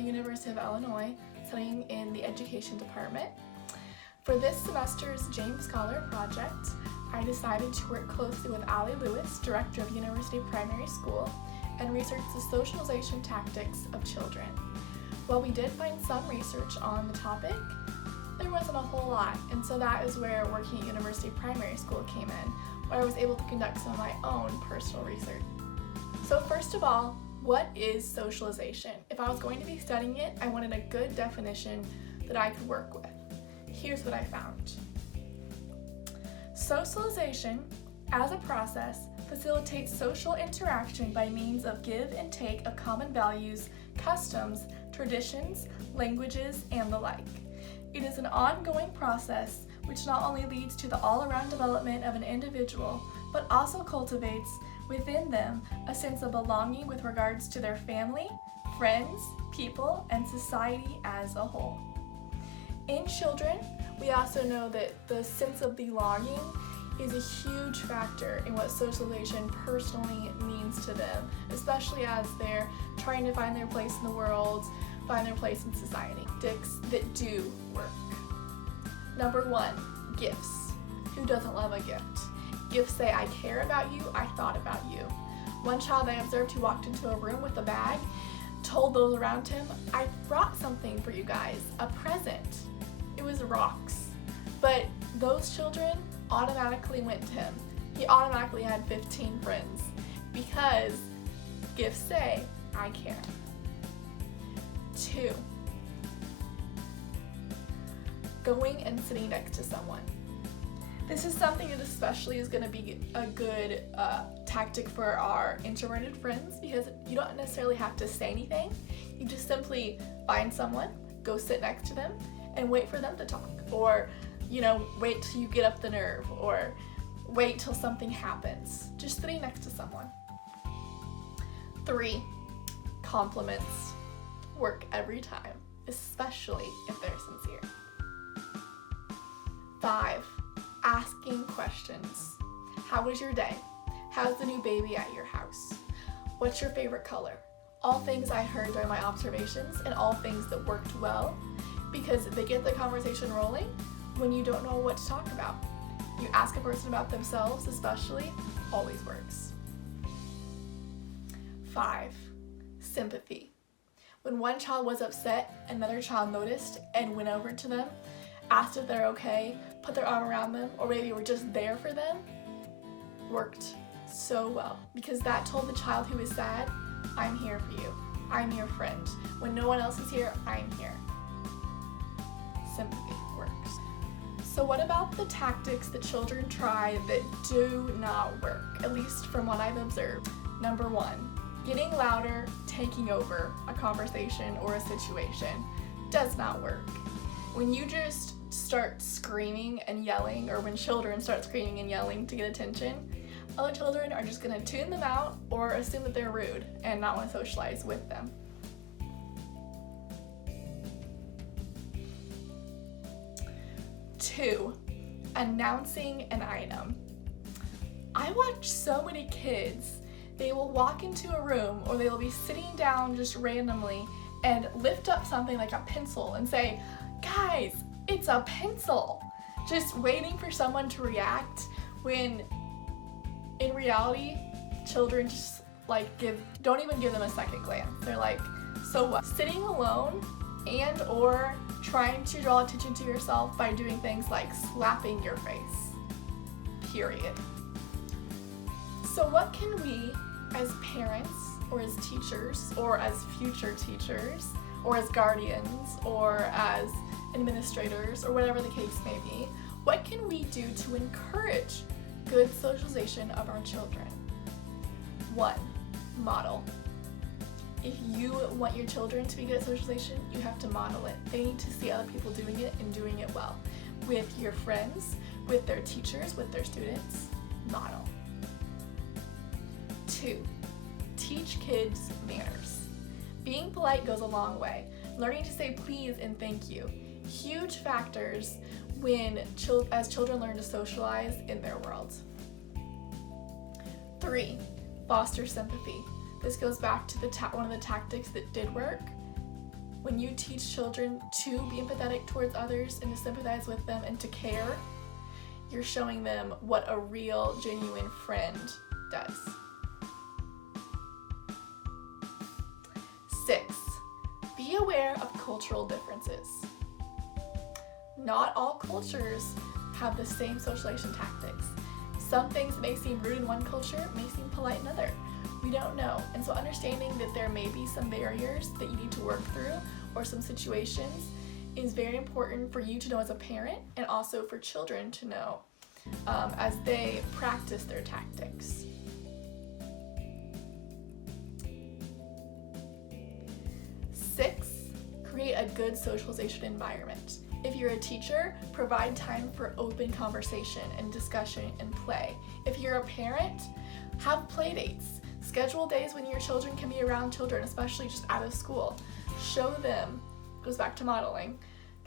the University of Illinois, studying in the education department. For this semester's James Scholar project, I decided to work closely with Allie Lewis, director of University Primary School, and research the socialization tactics of children. While we did find some research on the topic, there wasn't a whole lot, and so that is where working at University Primary School came in, where I was able to conduct some of my own personal research. So first of all, what is socialization? If I was going to be studying it, I wanted a good definition that I could work with. Here's what I found. Socialization, as a process, facilitates social interaction by means of give and take of common values, customs, traditions, languages, and the like. It is an ongoing process which not only leads to the all-around development of an individual, but also cultivates within them a sense of belonging with regards to their family, friends, people, and society as a whole. In children, we also know that the sense of belonging is a huge factor in what socialization personally means to them, especially as they're trying to find their place in the world, find their place in society. Tactics that do work. Number 1, gifts. Who doesn't love a gift? Gifts say, I care about you, I thought about you. One child I observed who walked into a room with a bag told those around him, I brought something for you guys, a present. It was rocks. But those children automatically went to him. He automatically had 15 friends because gifts say, I care. 2, going and sitting next to someone. This is something that especially is going to be a good tactic for our introverted friends, because you don't necessarily have to say anything. You just simply find someone, go sit next to them, and wait for them to talk. Or, wait till you get up the nerve, or wait till something happens. Just sitting next to someone. 3, compliments work every time, especially if they're sincere. 5, asking questions. How was your day? How's the new baby at your house? What's your favorite color? All things I heard during my observations and all things that worked well, because they get the conversation rolling when you don't know what to talk about. You ask a person about themselves, especially, always works. 5, sympathy. When one child was upset, another child noticed and went over to them, asked if they're okay, put their arm around them, or maybe were just there for them, worked so well, because that told the child who is sad, I'm here for you. I'm your friend. When no one else is here, I'm here. Sympathy works. So what about the tactics that children try that do not work, at least from what I've observed? Number 1, getting louder, taking over a conversation or a situation does not work. When you just start screaming and yelling, or when children start screaming and yelling to get attention, other children are just going to tune them out or assume that they're rude and not want to socialize with them. 2, announcing an item. I watch so many kids, they will walk into a room or they will be sitting down just randomly and lift up something like a pencil and say, guys, it's a pencil, just waiting for someone to react, when in reality, children just don't even give them a second glance. They're like, so what? Sitting alone and or trying to draw attention to yourself by doing things like slapping your face, period. So what can we as parents or as teachers or as future teachers or as guardians or as administrators or whatever the case may be, what can we do to encourage good socialization of our children? 1, model. If you want your children to be good at socialization, you have to model it. They need to see other people doing it and doing it well. With your friends, with their teachers, with their students, model. 2, teach kids manners. Being polite goes a long way. Learning to say please and thank you. Huge factors as children learn to socialize in their world. 3, foster sympathy. This goes back to one of the tactics that did work, When you teach children to be empathetic towards others and to sympathize with them and to care, you're showing them what a real, genuine friend does. 6, be aware of cultural differences. Not all cultures have the same socialization tactics. Some things may seem rude in one culture, may seem polite in another. We don't know. And so understanding that there may be some barriers that you need to work through or some situations is very important for you to know as a parent and also for children to know as they practice their tactics. 6, create a good socialization environment. If you're a teacher, provide time for open conversation and discussion and play. If you're a parent, have play dates. Schedule days when your children can be around children, especially just out of school. Show them, goes back to modeling,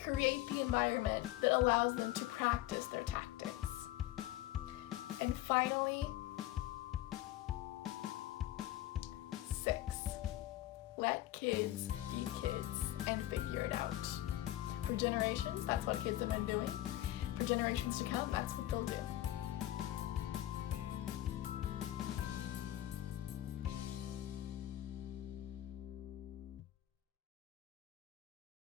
create the environment that allows them to practice their tactics. And finally, 6, let kids be kids and figure it out. For generations, that's what kids have been doing. For generations to come, that's what they'll do.